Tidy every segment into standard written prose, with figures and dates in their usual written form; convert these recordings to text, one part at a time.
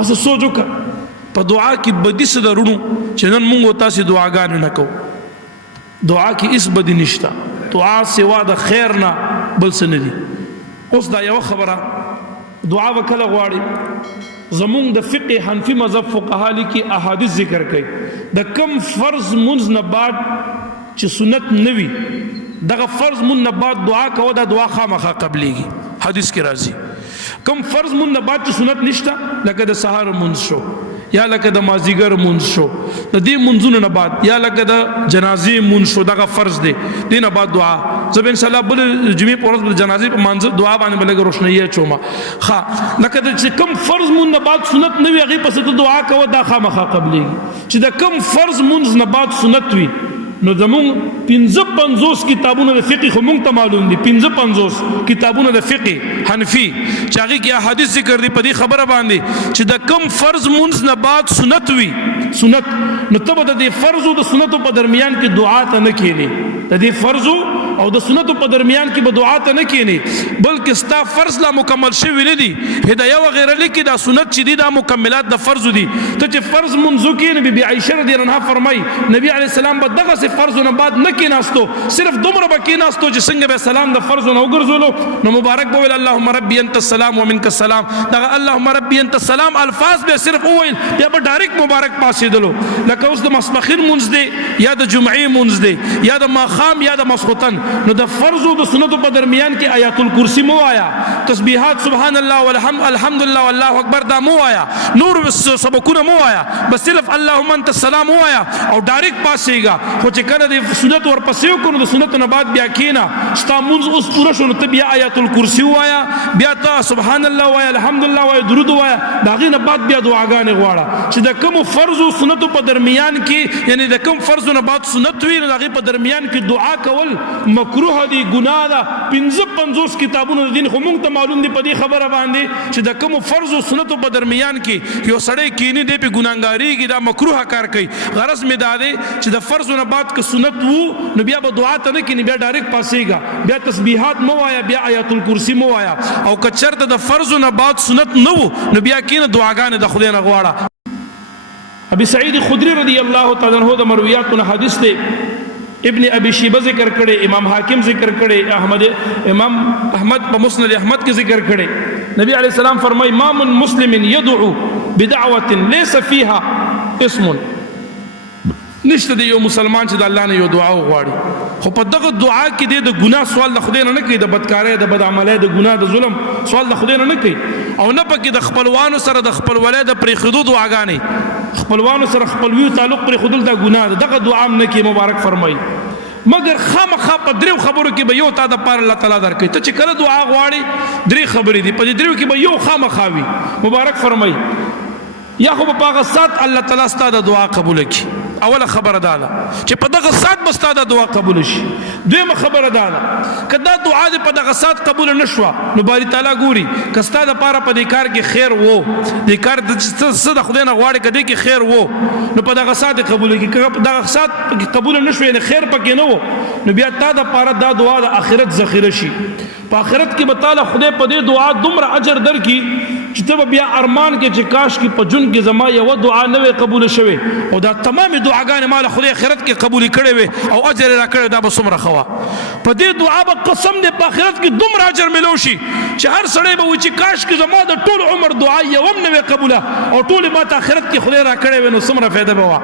اوس سوچ وکړه په دعا کې بدي څه درونو چې نن موږ تاسو دعاګانې نه کوو دعا کې هیڅ بدي نشته دعا سوا د خیر نه بل څه نه دي اوس دا یو خبره دعا وکړه غواړي زمونږ د فقه حنفي مذهب فقها لیکي احادیث ذکر کوي د کم فرض منځ نه بعد چې سنت نوي دغه فرض منځ نه بعد دعا کوه دا دعا خامخا قبليږي حدیث کې راځي کم فرض منځ نه بعد چې سنت نشته لکه د سحر منځ شو یا لکه د مازیګر منځ شو د دې منځونو نه بعد یا لکه د جنازې منځ شو دغه فرض دی دې نه بعد دعا زه ان شاء الله بل جمعې په ورځ د جنازې په منځ دعا باندې بلګ روشنایي چوما ها لکه د کم فرض منځ نه بعد سنت نه وي هغه پس ته دعا کوه دا خامخا قبليږي چې د کم فرض منځ نه بعد سنت وي نو زمون 55 کتابونه د فقه خو مونږ ته معلوم دي 55 کتابونه د فقه حنفي چې هغه کې احادیث ذکر دي په دې خبره باندې چې د کم فرض منځ نه بعد سنت وي سنت نو ته د دې فرض او د سنتو په درمیان کې دعا ته نه کېنی د دې فرض او د سنتو په درمیان کې به دعا ته نه کېنی بلکې ستا فرض لا مکمل شوی نه دي هدايه وغیرہ لیکي دا سنت چې دي دا مکملات د فرض دي ته چې فرض منځو کې نبی عائشہ رضی الله عنها فرمای نبی علیہ السلام به دغه فرض نه بعد نه کېناستو صرف دومره به کېناستو چې څنګه به سلام د فرض نه وګرځولو نو مبارک به ویل اللهم ربي انت السلام ومنك السلام دا اللهم ربي انت السلام الفاظ به صرف وویل بیا به ډایرکټ مبارک پاسېدلو لکه اوس د ماسپخین منځ دی یا د جمعې منځ دی یا د ماښام یا د ماسخوتن نو د فرض او د سنتو په درمیان کې آیات الکرسی مو آیا تسبیحات سبحان الله والحمد الحمدلله والله اکبر دا مو آیا نور سبقونه مو آیا بس صرف اللهم انت السلام مو آیا او ډایرکټ پاسېږي خو چې کله د سنت ورپسې وکړو د سنت نه بعد بیا کینا ستا منځ اوس پوره شو نو ته بیا آیات الکرسی وایا بیا ته سبحان الله وایا الحمدلله وایا درود وایا دا غي نه بعد بیا دعاګانې غواړه چې د کوم فرض او سنت په درمیان کې یعنی د کوم فرض نه بعد سنت وی نه غي په درمیان کې دعا کول مکروه دي ګناه ده 55 کتابونو د دین خو مونږ ته معلوم دي په دې خبره باندې چې د کوم فرض او سنت په درمیان کې یو سړی کینی دی په ګناګاریږي دا مکروه کار کوي غرض می دا دی چې د فرض نه بعد که سنت وو نو بیا به دعا ته نه کینی بیا ډایرکټ پاسېږي بیا تسبیحات مو وایا بیا آیات الکرسی مو وایا او که چرته د فرض نه بعد سنت نه وو نو بیا کینه دعاګانې د خدای نه غواړه ابي سعید خدری رضی الله تعالی عنہ د مرویات نه حدیث ته ابن ابي شيبه ذکر کړي امام حاکم ذکر کړي امام احمد په مسند احمد کې ذکر کړي نبی عليه السلام فرمای ما من مسلم يدعو بدعوه ليس فيها اسم نشته دی یو مسلمان چې د الله نه یو دعا وغواړي خو په دغه دعا کې د ګناه سوال د خدای نه کوي د بدکارۍ د بدعملۍ د ګناه د ظلم سوال د خدای نه کوي او نه پکې د خپلوانو سره د خپل ولادت پرې خدود دعاګانې خپلوانو سره خپلوي تعلق پرې خدل د ګناه دغه دعا هم نه کوي مبارک فرمایي مگر خامخا په دریو خبرو کې به یو تا د پاره الله تعالی درکړي ته چې کله دعا غواړي درې خبرې دي په دریو کې به یو خامخا وي مبارک فرمایي یا خو په هغه سات الله تعالی ستاسو دعا قبول کړي اوله خبره ده چې په دغه سات به ستاسو دعا قبول شي دویمه خبره ده کدا دعا دې په دغه سات قبول نشوه نو باری تعالی ګوري کستا د پاره په دې کار کې خیر وو دې کار د څه د خدای نه غواړي کدی کې خیر وو نو په دغه سات قبول کړي په دغه سات قبول نشوي نه خیر پکې نه وو نو بیا تا د پاره دا دعا د آخرت ذخیره شي په آخرت کې به تعالی خدای په دې دعا دومره اجر درکړي چې ته بیا ارمان کې چې کاش کې په جون کې زما یو دعا نه قبول شوه او دا تمام دعاګانې مال خدای آخرت کې قبول کړي وي او اجر را کړي دا به څومره خوا په دې دعا به قسم دې په آخرت کې دومره اجر ملو شي چې هر سړی به و چې کاش کې زما د ټول عمر دعا یو هم نه قبوله او ټول ما ته آخرت کې خدای را کړي وي نو څومره فائدہ به وا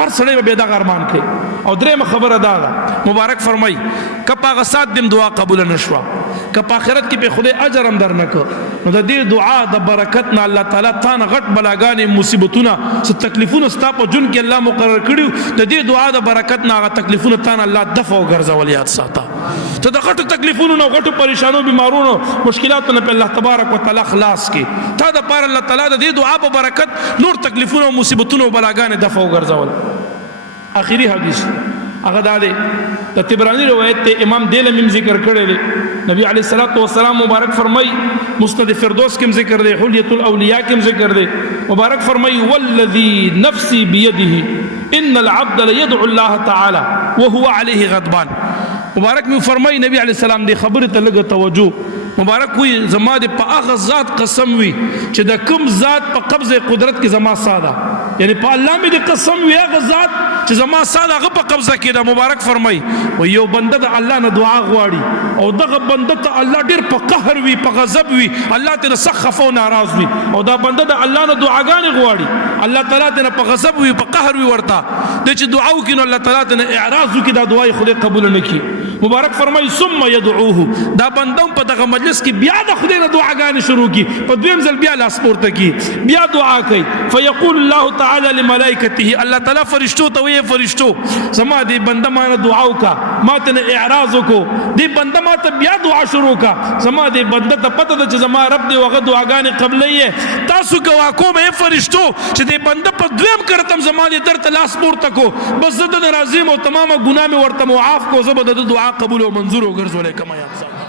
هر سړی به دا ارمان کوي او درېمه خبره ده مبارک فرمای کپا غسات دم دعا قبول نشوا کپا آخرت کې به خدای اجر هم درنکو نو د دې دعا د برکت نه الله تعالی تان غټ بلاګانې مصیبتونه څه تکلیفونه ستا په جون کې الله مقرر کړیو د دې دعا د برکت نه هغه تکلیفونه تان الله دفع او ګرځول یاد ساته ته د غټو تکلیفونو نه غټو پریشانو بیمارونو مشکلاتو نه په الله تبارک وتعالى خلاص کې تا د پاره الله تعالی د دې دعا په برکت نور تکلیفونه او مصیبتونه او بلاګانې دفع او ګرځول اخیری حدیث هغه د طبرانی روایت ته امام دیلمی ذکر کړی دی نبی علیہ الصلوۃ والسلام مبارک فرمای مسند فردوس کې ذکر دی حلیۃ الاولیاء کې ذکر دی مبارک فرمای والذی نفسی بیده ان العبد ليدعو الله تعالی وهو عليه غضبان مبارک می فرمای نبی علیہ السلام دی خبره ته لګ توجه مبارک وي زما د په هغه ذات قسم وي چې د کوم ذات په قبضه قدرت کې زما ساده یعنی په الله مې د قسم وي هغه ذات چې زما ساده هغه په قبضه کې ده مبارک فرمای و یو بنده د الله نه دعا غواړي او دغه بنده ته الله ډیر په قهر وي په غضب وي الله ته سخف او ناراض وي او دا بنده د الله نه دعاګانې غواړي الله تعالی ته په غضب وي په قهر وي ورته د چې دعا وکړي نو الله تعالی ته اعراض وکړي دا دعا خدای قبول نه کړي مبارک فرمای ثم يدعوه دا بنده په دغه مجلس کې بیا د خدای نه دعاګانې شروع کی په دویم ځل بیا لاس پورته کی بیا دعا کوي فیقول الله تعالی لملائکته الله تعالی فرشتو ته وی فرشتو زما دې بنده ما نه دعا وکا ما ته اعراض وکړو دې بنده ما ته بیا دعا شروع کا زما دې بنده ته پته ده چې زما رب دې وغه دعاګانې قبلې تاسو گوا کوم اے فرشتو چې دې بنده په دویم کرتم زما دې درته لاس پورته کو بس زه د راضیم او تمامه ګناه مې ورته معاف کو زه به د دعا قبول او منظور وګرځولې کما یا